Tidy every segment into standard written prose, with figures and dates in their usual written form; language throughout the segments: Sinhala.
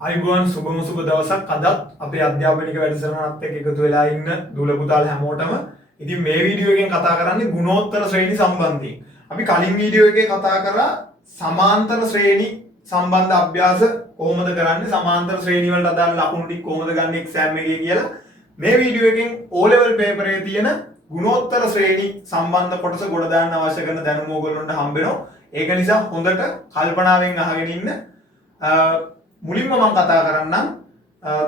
අයිබෝන් සුබම සුබ දවසක් අදත් අපේ අධ්‍යාපනික වැඩසටහනත් එක්ක එකතු වෙලා ඉන්න දුල පුතාලා හැමෝටම. ඉතින් මේ වීඩියෝ එකෙන් කතා කරන්නේ ගුණෝත්තර ශ්‍රේණි සම්බන්ධයෙන්. අපි කලින් වීඩියෝ එකේ කතා කරා සමාන්තර ශ්‍රේණි සම්බන්ධ අභ්‍යාස කොහොමද කරන්නේ, සමාන්තර ශ්‍රේණි වලට අදාළ ලකුණු ටික කොහොමද ගන්න එක්සෑම් එකේ කියලා. මේ වීඩියෝ එකෙන් O level paper එකේ තියෙන ගුණෝත්තර ශ්‍රේණි සම්බන්ධ කොටස ගොඩ දාන්න අවශ්‍ය කරන දැනුම ඕගොල්ලන්ට හම්බ වෙනවා. ඒක නිසා හොඳට කල්පනාවෙන් අහගෙන ඉන්න. මුලින්ම මම කතා කරන්නම්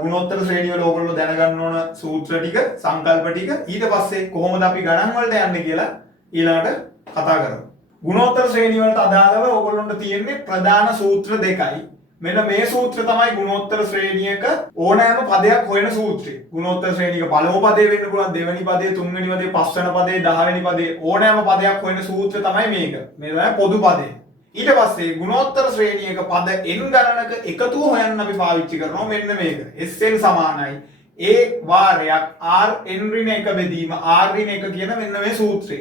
ගුණෝත්තර ශ්‍රේණිය වල ඕගොල්ලෝ දැනගන්න ඕන සූත්‍ර ටික, සංකල්ප ටික. ඊට පස්සේ කොහොමද අපි ගණන් වලට යන්නේ කියලා ඊළඟට කතා කරමු. ගුණෝත්තර ශ්‍රේණිය වලට අදාළව ඕගොල්ලන්ට තියෙන්නේ ප්‍රධාන සූත්‍ර දෙකයි. මෙන්න මේ සූත්‍ර තමයි ගුණෝත්තර ශ්‍රේණියක ඕනෑම පදයක් හොයන සූත්‍රය. ගුණෝත්තර ශ්‍රේණියක පළමු පදේ වෙන්න පුළුවන්, දෙවෙනි පදේ, තුන්වෙනි පදේ, පස්වෙනි පදේ, 10වෙනි පදේ ඕනෑම පදයක් හොයන සූත්‍ර තමයි මේක. මේ තමයි පොදු පදේ. ඊට පස්සේ ගුණෝත්තර ශ්‍රේණියක පද n ගණනක එකතුව හොයන්න අපි පාවිච්චි කරනවා මෙන්න මේක. Sn සමානයි a වාරයක් r n ඍණ 1 බෙදීම r ඍණ 1 කියන මෙන්න මේ සූත්‍රය.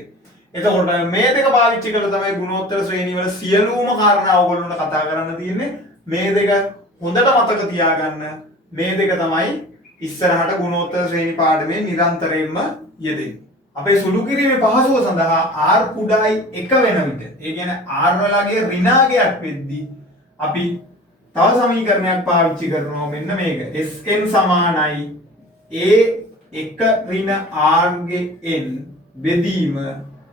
එතකොට මේ දෙක පාවිච්චි කරලා තමයි ගුණෝත්තර ශ්‍රේණිය වල සියලුම කාරණා ඔයගොල්ලන්ට කතා කරන්න තියෙන්නේ. මේ දෙක හොඳට මතක තියාගන්න. මේ දෙක තමයි ඉස්සරහට ගුණෝත්තර ශ්‍රේණි පාඩමේ නිරන්තරයෙන්ම යෙදෙන්නේ. අපේ සුළු කිරීමේ පහසුව සඳහා r කුඩායි 1 වෙන විට, ඒ කියන්නේ r වලගේ ඍණාගයක් වෙද්දී අපි තව සමීකරණයක් පාවිච්චි කරනවා මෙන්න මේක. Sn සමානයි a1 ඍණ r ගේ n බෙදීම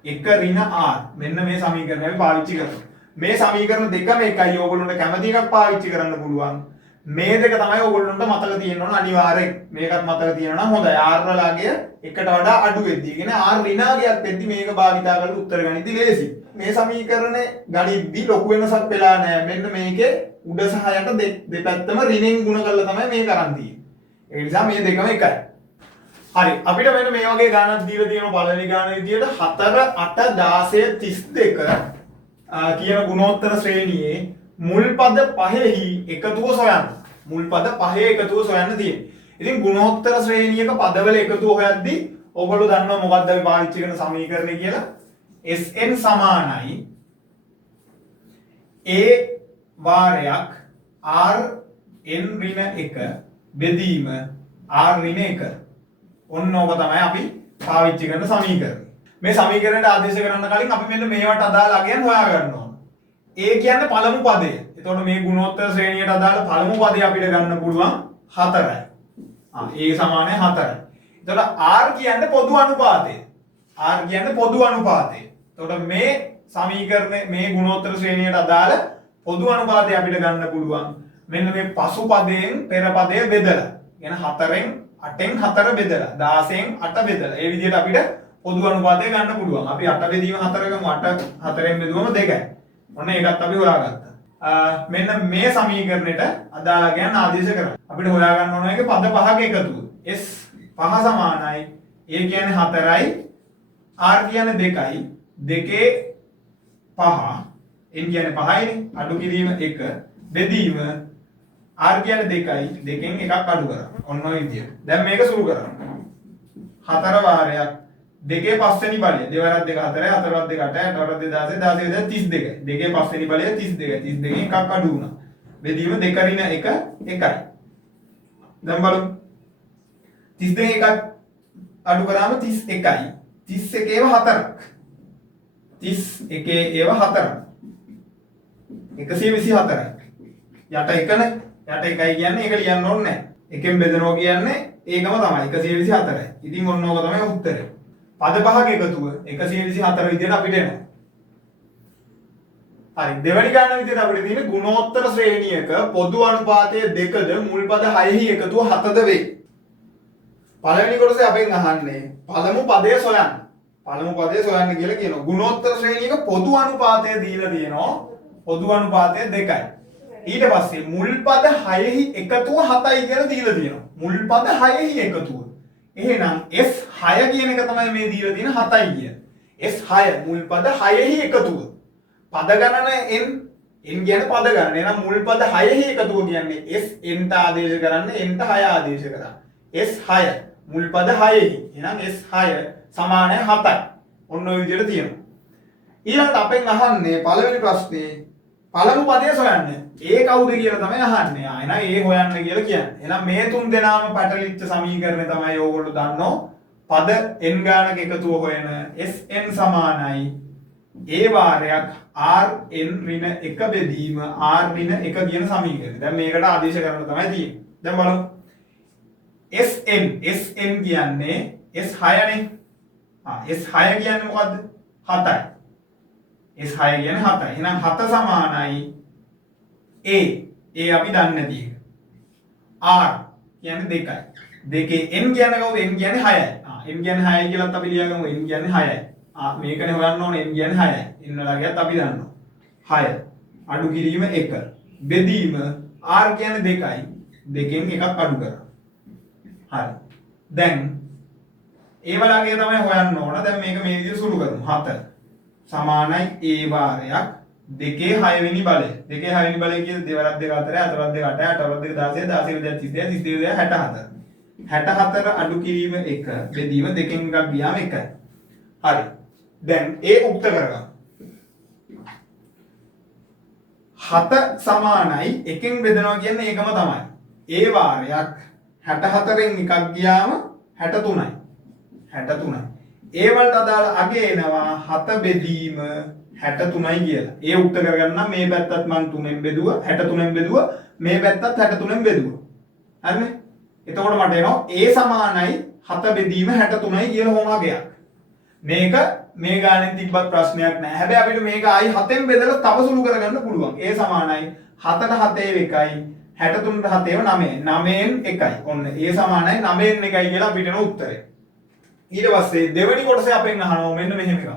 1 ඍණ r. මෙන්න මේ සමීකරණය අපි පාවිච්චි කරනවා. මේ සමීකරණ දෙකම එකයි. ඕගොල්ලන්ට කැමති එකක් පාවිච්චි කරන්න පුළුවන්. මේ දෙක තමයි ඕගොල්ලන්ට මතක තියෙන්න ඕන අනිවාර්යෙන්. මේකත් මතක තියෙනවා නම් හොඳයි. r වලගේ එකට වඩා අඩු වෙද්දී, කියන්නේ r ඍණාගයක් වෙද්දී මේක භාවිතා කරලා උත්තර ගනිද්දී ලේසි. මේ සමීකරණේ ගනිද්දී ලොකු වෙනසක් වෙලා නැහැ. මෙන්න මේකේ උඩ සහ යට දෙපැත්තම ඍණෙන් ගුණ කරලා තමයි මේක අරන් තියෙන්නේ. ඒ නිසා මේ දෙකම එකයි. හරි, අපිට මෙන්න මේ වගේ ගානක් දීලා තියෙනවා. පළවෙනි ගාන විදියට 4 8 16 32 කියන ගුණෝත්තර ශ්‍රේණියේ මුල් පද පහෙහි එකතුව සොයන්න. මුල් පද පහේ එකතුව සොයන්න තියෙන්නේ. ඉතින් ගුණෝත්තර ශ්‍රේණියක පදවල එකතුව හොයද්දී ඔයගොල්ලෝ දන්නවා මොකක්ද අපි පාවිච්චි කරන සමීකරණය කියලා? Sn සමානයි a වාරයක් r n ඍණ 1 බෙදීම r ඍණ 1. ඔන්න ඕක තමයි අපි පාවිච්චි කරන සමීකරණය. මේ සමීකරණයට ආදේශ කරන්න කලින් අපි මෙන්න මේවට අදාළ අගයන් හොයා ගන්න ඕන. a කියන්නේ පළමු පදය. එතකොට මේ ගුණෝත්තර ශ්‍රේණියට අදාළ පළමු පදය අපිට ගන්න පුළුවන් 4යි. a සමානයි 4යි. එතකොට r කියන්නේ පොදු අනුපාතය. r කියන්නේ පොදු අනුපාතය. එතකොට මේ සමීකරණය මේ ගුණෝත්තර ශ්‍රේණියට අදාළ පොදු අනුපාතය අපිට ගන්න පුළුවන්. මෙන්න මේ පසු පදයෙන් පෙර පදය බෙදලා. කියන 4න් 8න් 4 බෙදලා 16න් 8 බෙදලා. ඒ විදිහට අපිට පොදු අනුපාතය ගන්න පුළුවන්. අපි 8 බෙදීම 4 ගමු. 8 4න් බෙදුවම 2යි. ඔන්න ඒකත් අපි හොයාගත්තා. මෙන්න මේ සමීකරණයට අදාළ ගණන් ආදේශ කරා. අපිට හොයා ගන්න ඕන එක පද පහක එකතුව. s පහ සමානයි a කියන්නේ 4යි, r කියන්නේ 2යි, 2 5 n කියන්නේ 5යිනේ, අඩු කිරීම 1 බෙදීම r කියන්නේ 2යි, 2කින් එකක් අඩු කරා. ඔන්න ඔය විදියට. දැන් මේක සුළු කරා. 4 වාරයක් 2 පස්වෙනි බලය 2 වරක් 2 4යි, 4 වරක් 2 8යි, 8 වරක් 2 16යි, 16 32යි. 2 පස්වෙනි බලය 32යි. 32කින් එකක් අඩු වුණා. බෙදීම 2 ඍණ 1 1යි. දැන් බලමු. 32 එකක් අඩු කරාම 31යි. 31 ඒව 4ක්. 31 ඒව 4ක්. 124යි. යට 1නේ. යට 1යි කියන්නේ ඒක ලියන්න ඕනේ නැහැ. එකෙන් බෙදනවා කියන්නේ ඒකම තමයි 124යි. ඉතින් ඔන්න ඕක තමයි උත්තරේ. පද පහක එකතුව 124 විදියට අපිට එනවා. හරි, දෙවැනි ගාන විදියට අපිට තියෙන්නේ ගුණෝත්තර ශ්‍රේණියක පොදු අනුපාතය 2ද මුල් පද 6හි එකතුව 7ද වේ. පළවෙනි කොටසේ අපෙන් අහන්නේ පළමු පදය සොයන්න. පළමු පදය සොයන්න කියලා කියනවා. ගුණෝත්තර ශ්‍රේණියක පොදු අනුපාතය දීලා තියෙනවා. පොදු අනුපාතය 2යි. ඊට පස්සේ මුල් පද 6හි එකතුව 7යි කියලා දීලා තියෙනවා. මුල් පද 6හි එකතුව. එහෙනම් S6 කියන එක තමයි මේ දීලා තියෙන 7යි කිය. S6 මුල් පද 6හි එකතුව. පද ගණන n කියන්නේ පද ගණන. එහෙනම් මුල් පද 6හි එකතුව කියන්නේ S n ට ආදේශ කරන්න n ට 6 ආදේශ කරා. S6 මුල් පද 6හි. එහෙනම් S6 සමානයි 7යි. ඔන්න ඔය විදිහට තියෙනවා. ඊළඟට අපෙන් අහන්නේ පළවෙනි ප්‍රශ්නේ පළමු පදය සොයන්න. ඒ කවුද කියලා තමයි අහන්නේ. එහෙනම් ඒ හොයන්න කියලා කියන්නේ. එහෙනම් මේ තුන් දෙනාම පැටලිච්ච සමීකරණය තමයි ඕගොල්ලෝ දන්නෝ. පද n ගානක එකතුව හොයන Sn සමානයි a වාරයක් Rn ඍණ 1 බෙදීම R ඍණ 1 කියන සමීකරණය. දැන් මේකට ආදේශ කරන්න තමයි තියෙන්නේ. දැන් බලමු. Sn කියන්නේ S6නේ. S6 කියන්නේ මොකද්ද? 7යි. S6 කියන්නේ 7යි. එහෙනම් 7 සමානයි A. A අපි දන්නේ නැති එක. R කියන්නේ 2යි. දෙකේ n කියන්නේ කවුද? n කියන්නේ 6යි. n කියන්නේ 6යි කියලාත් අපි ලියාගමු. n කියන්නේ 6යි. මේකනේ හොයන්න ඕනේ n කියන්නේ 6යි. n වල ගියත් අපි දන්නවා. 6. අඩු කිරීම 1. බෙදීම R කියන්නේ 2යි. දෙකෙන් එකක් අඩු කරා. හරි. දැන් ඒ වලගේ තමයි හොයන්න ඕන. දැන් මේක මේ විදිහට සුළු කරමු. 7 සමානයි a වාරයක් දෙකේ 6 වෙනි බලය. දෙකේ 6 වෙනි බලය කියන්නේ දෙවරක් දෙක 4 හතරක් දෙක 8 8ක් දෙක 16 16 දෙක 32 32 දෙක 64. 64 අඩු කිරීම 1 බෙදීම දෙකෙන් එකක් ගියාම 1යි. හරි. දැන් ඒ උක්ත කරගන්න. 7 සමානයි එකෙන් බෙදනවා කියන්නේ ඒකම තමයි. a වාරයක් 64න් එකක් ගියාම 63යි. 63යි. ඒ වලට අදාළ අගය එනවා 7 බෙදීම 63යි කියලා. ඒ උක්ත කරගන්න නම් මේ පැත්තත් මම 3ෙන් බෙදුවා 63ෙන් බෙදුවා මේ පැත්තත් 63ෙන් බෙදුවා. හරිනේ? එතකොට මට එනවා a සමානයි 7 බෙදීම 63යි කියලා හොම අගයක්. මේක මේ ගානෙන් තිබ්බත් ප්‍රශ්නයක් නෑ. හැබැයි අපිට මේක ආයි 7ෙන් බෙදලා තව සුළු කරගන්න පුළුවන්. a සමානයි 7ට 7 1යි 63ට 7 9. 9ෙන් 1යි. ඔන්න a සමානයි 9ෙන් 1යි කියලා අපිට එන උත්තරේ. ඊට පස්සේ දෙවෙනි කොටසේ අපෙන් අහනවා මෙන්න මෙහෙම එකක්.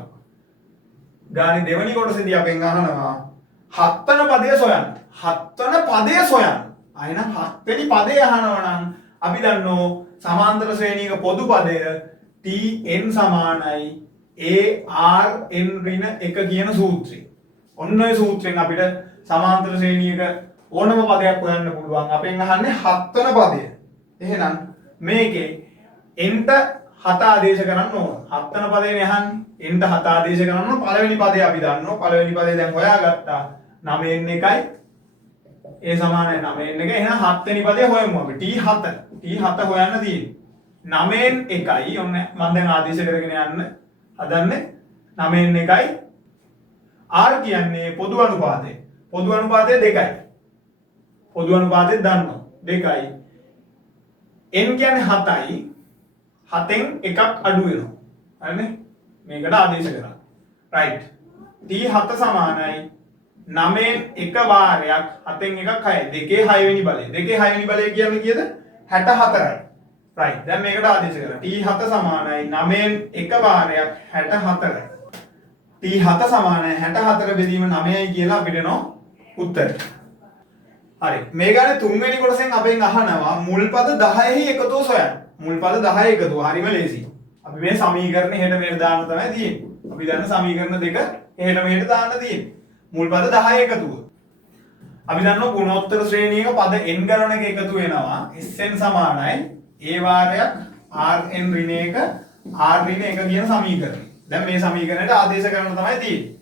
ගානේ දෙවෙනි කොටසේදී අපෙන් අහනවා 7 වෙනි පදය සොයන්න. 7 වෙනි පදය සොයන්න. අයනම් 7 වෙනි පදය අහනවා නම් අපි දන්නෝ සමාන්තර ශ්‍රේණියක පොදු පදය Tn සමානයි Arn ඍණ 1 කියන සූත්‍රය. ඔන්න ඔය සූත්‍රයෙන් අපිට සමාන්තර ශ්‍රේණියක ඕනම පදයක් හොයන්න පුළුවන්. අපෙන් අහන්නේ 7 වෙනි පදය. එහෙනම් මේකේ nට 7 ආදේශ කරන්න ඕන. 7 වෙනි පදේනේ අහන්නේ. nට 7 ආදේශ කරන්න ඕන. පළවෙනි පදේ අපි දන්නවා. පළවෙනි පදේ දැන් හොයාගත්තා. 9න් 1යි a සමානයි 9න් 1. එහෙනම් 7 වෙනි පදේ හොයමු අපි. T7 හොයන්න තියෙන්නේ. 9න් 1යි. ඔන්න මම දැන් ආදේශ කරගෙන යන්න හදන්නේ. 9න් 1යි. R කියන්නේ පොදු අනුපාතය. පොදු අනුපාතය 2යි. පොදු අනුපාතය දන්නවා. 2යි. n කියන්නේ 7යි. 7න් එකක් අඩු වෙනවා. හරිනේ? මේකට ආදේශ කරා. right. T7 සමානයි 9න් 1 වාරයක් 7න් එකක් 6. දෙකේ 6 වෙනි බලය. දෙකේ 6 වෙනි බලය කියන්නේ කීයද? 64යි. right. දැන් මේකට ආදේශ කරා. T7 සමානයි 9න් 1 වාරයක් 64යි. T7 සමානයි 64 බෙදීම 9යි කියලා අපිට එනවා උත්තරය. හරි. මේ ගානේ තුන්වෙනි කොටසෙන් අපෙන් අහනවා මුල් පද 10ෙහි එකතුව සොයන්න. මුල් පද 10 එකතුව හරිම ලේසි. අපි මේ සමීකරණ එහෙට මෙහෙට දාන්න තමයි තියෙන්නේ. අපි දන්න සමීකරණ දෙක එහෙට මෙහෙට දාන්න තියෙන්නේ. මුල් පද 10 එකතුව. අපි දන්නවා ගුණෝත්තර ශ්‍රේණියක පද n ගණනක එකතු වෙනවා. Sn සමානයි a වාරයක් Rn ඍණ 1 R ඍණ 1 කියන සමීකරණය. දැන් මේ සමීකරණයට ආදේශ කරන්න තමයි තියෙන්නේ.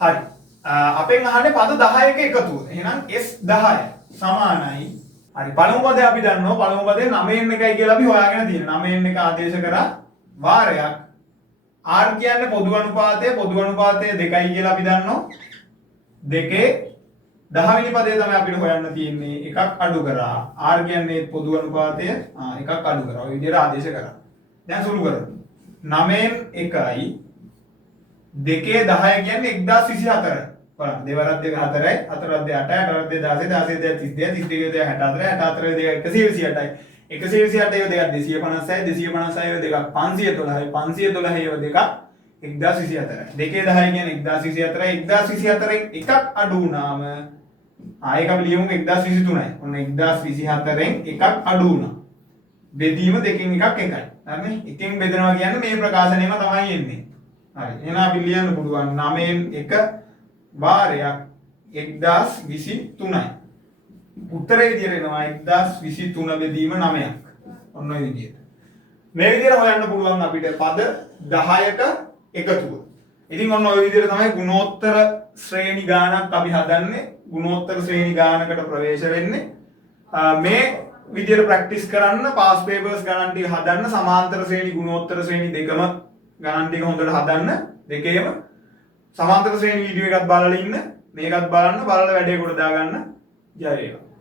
හරි. අපෙන් අහන්නේ පද 10ක එකතුව. එහෙනම් S10 සමානයි. හරි. පළමු පදේ අපි දන්නවා පළමු පදේ 9න් 1යි කියලා අපි හොයාගෙන තියෙනවා. 9න් 1 ආදේශ කරා වාරයක්. R කියන්නේ පොදු අනුපාතය 2යි කියලා අපි දන්නවා. දෙකේ 10 වෙනි පදේ තමයි අපිට හොයන්න තියෙන්නේ. එකක් අඩු කරා. R කියන්නේ පොදු අනුපාතය එකක් අඩු කරා. ඔය විදිහට ආදේශ කරා. දැන් සුළු කරමු. 9න් 1යි දෙකේ 10 කියන්නේ 1024. බලන්න දෙවරක් දෙක 4යි 4ක් දෙක 8යි 8ක් දෙක 16 16 දෙක 32 32 දෙක 64 64 දෙක 128යි 128 දෙක 256යි 256 දෙක 513යි 512 දෙක 1024යි දෙකේ 10 කියන්නේ 1024යි 1024න් එකක් අඩු වුණාම ආයෙක අපි ලියමු 1023යි ඔන්න 1024න් එකක් අඩු වුණා බෙදීම දෙකෙන් එකක් එකයි හරිනේ එකෙන් බෙදනවා කියන්නේ මේ ප්‍රකාශනයම තමයි එන්නේ හරි එහෙනම් අපි ලියන්න පුළුවන් 9න් 1 වාරයක් 1023යි. උත්තරේ විදියට එනවා 1023 බෙදීම 9ක්. ඔන්න ඔය විදියට. මේ විදියට හොයන්න පුළුවන් අපිට පද 10ක එකතුව. ඉතින් ඔන්න ඔය විදිහට තමයි ගුණෝත්තර ශ්‍රේණි ගානක් අපි හදන්නේ. ගුණෝත්තර ශ්‍රේණි ගානකට ප්‍රවේශ වෙන්නේ. මේ විදිහට ප්‍රැක්ටිස් කරන්න පාස් පේපර්ස් ගණන් ටික හදන්න සමාන්තර ශ්‍රේණි ගුණෝත්තර ශ්‍රේණි දෙකම ගණන් ටික හොඳට හදන්න දෙකේම සමාන්තර ශ්‍රේණි වීඩියෝ එකක් බලලා ඉන්න මේකත් බලන්න බලලා වැඩේ කොට දාගන්න. ජය වේවා.